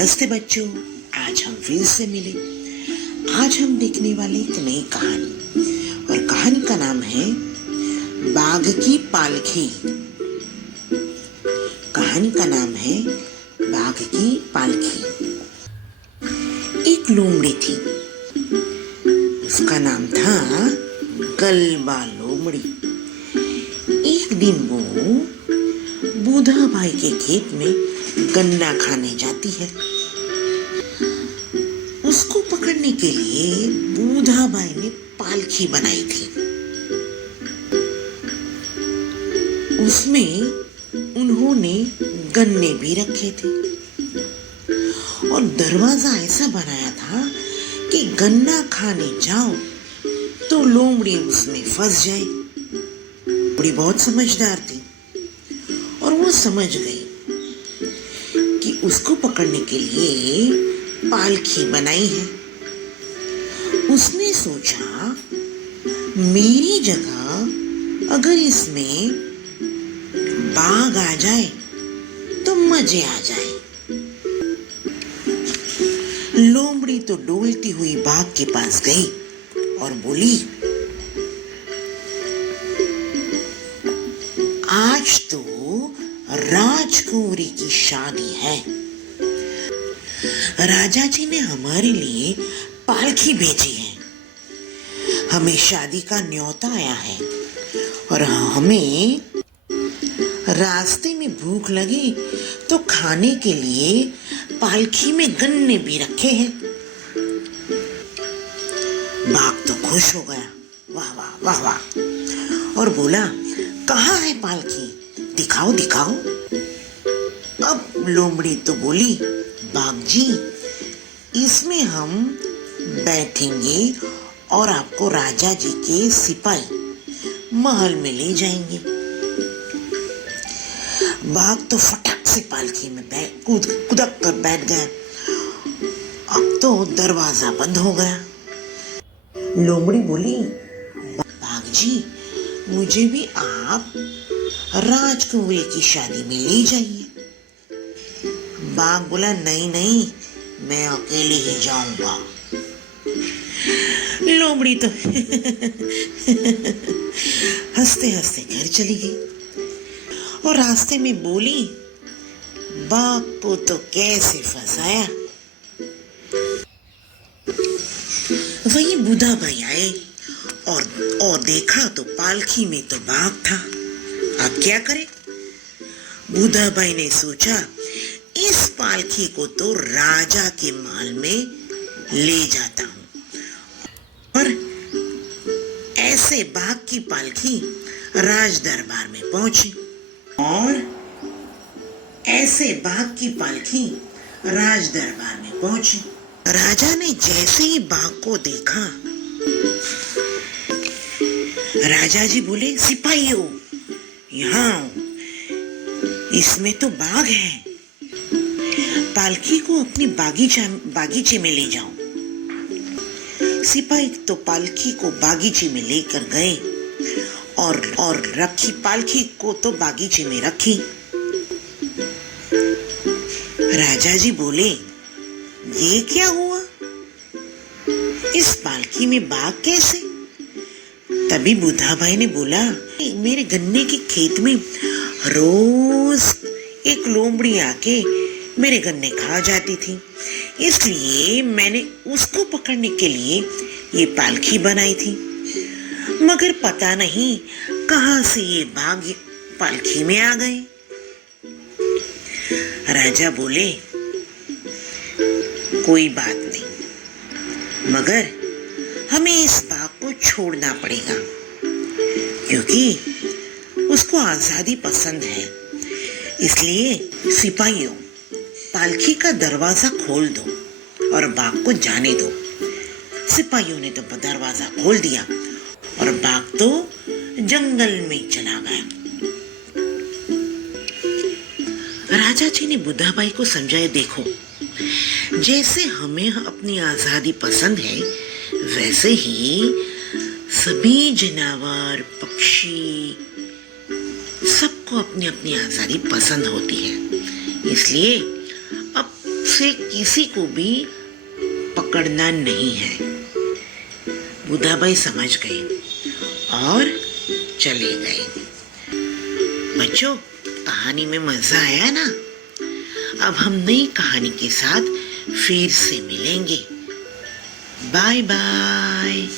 नमस्ते बच्चों, आज हम फिर से मिले। आज हम देखने वाले एक नई कहानी और कहानी का नाम है बाघ की पालखी। कहानी का नाम है बाघ की पालखी। एक लोमड़ी थी, उसका नाम था गलबा लोमड़ी। एक दिन वो बूढ़ा भाई के खेत में गन्ना खाने जाती है। उसको पकड़ने के लिए बूढ़ा भाई ने पालखी बनाई थी। उसमें उन्होंने गन्ने भी रखे थे और दरवाजा ऐसा बनाया था कि गन्ना खाने जाओ तो लोमड़ी उसमें फंस जाए। लोमड़ी बहुत समझदार थी और वो समझ गई कि उसको पकड़ने के लिए पालखी बनाई है। उसने सोचा, मेरी जगह अगर इसमें बाघ आ जाए तो मजे आ जाए। लोमड़ी तो डोलती हुई बाघ के पास गई और बोली, आज तो राजकुंवरी की शादी है। राजा जी ने हमारे लिए पालकी भेजी है। हमें शादी का न्योता आया है और हमें रास्ते में भूख लगी तो खाने के लिए पालकी में गन्ने भी रखे हैं। बाघ तो खुश हो गया, वाह वाह वाह वाह, और बोला, कहाँ है पालकी, दिखाओ दिखाओ। अब लोमड़ी तो बोली, बाघ जी, इसमें हम बैठेंगे और आपको राजा जी के सिपाही महल में ले जाएंगे। बाघ तो फटाक से पालकी में कुदक कर बैठ गया। अब तो दरवाजा बंद हो गया। लोमड़ी बोली, बाघ जी, मुझे भी आप राजकुंवरी की शादी में ले जाइए। बाघ बोला, नहीं नहीं, मैं अकेले ही जाऊंगा। लोमड़ी तो हंसते हंसते घर चली गई और रास्ते में बोली, बाघ को तो कैसे फंसाया। वही बूढ़ा भाई आए और देखा तो पालकी में तो बाघ था। अब क्या करे? बूढ़ा भाई ने सोचा, इस पालकी को तो राजा के महल में ले जाता हूं। और ऐसे बाघ की पालकी राज दरबार में पहुंची और ऐसे बाघ की पालकी राज दरबार में पहुंची। राजा ने जैसे ही बाघ को देखा, राजा जी बोले, सिपाहियों, यहाँ आओ, इसमें तो बाघ है, पालकी को अपनी बागीचे में ले जाओ। सिपाही तो पालकी को बागीचे में लेकर गए और रखी, पालकी को तो बागीचे में रखी। राजा जी बोले, ये क्या हुआ, इस पालकी में बाघ कैसे? तभी बूढ़ा भाई ने बोला, मेरे गन्ने के खेत में रोज एक लोमड़ी आके मेरे गन्ने खा जाती थी, इसलिए मैंने उसको पकड़ने के लिए ये पालकी बनाई थी। मगर पता नहीं कहां से ये बाघ पालकी में आ गए। राजा बोले, कोई बात नहीं, मगर हमें इस बाघ को छोड़ना पड़ेगा क्योंकि उसको आजादी पसंद है। इसलिए सिपाहियों, पालकी का दरवाजा खोल दो और बाघ को जाने दो। सिपाहियों ने तो दरवाजा खोल दिया और बाघ तो जंगल में चला गया। राजा जी ने बुद्धा भाई को समझाया, देखो, जैसे हमें अपनी आजादी पसंद है, वैसे ही सभी जानवर, पक्षी, सबको अपनी अपनी आजादी पसंद होती है। इसलिए अब से किसी को भी पकड़ना नहीं है। बुधाबाई समझ गई और चले गए। बच्चों, कहानी में मजा आया ना? अब हम नई कहानी के साथ फिर से मिलेंगे। Bye bye.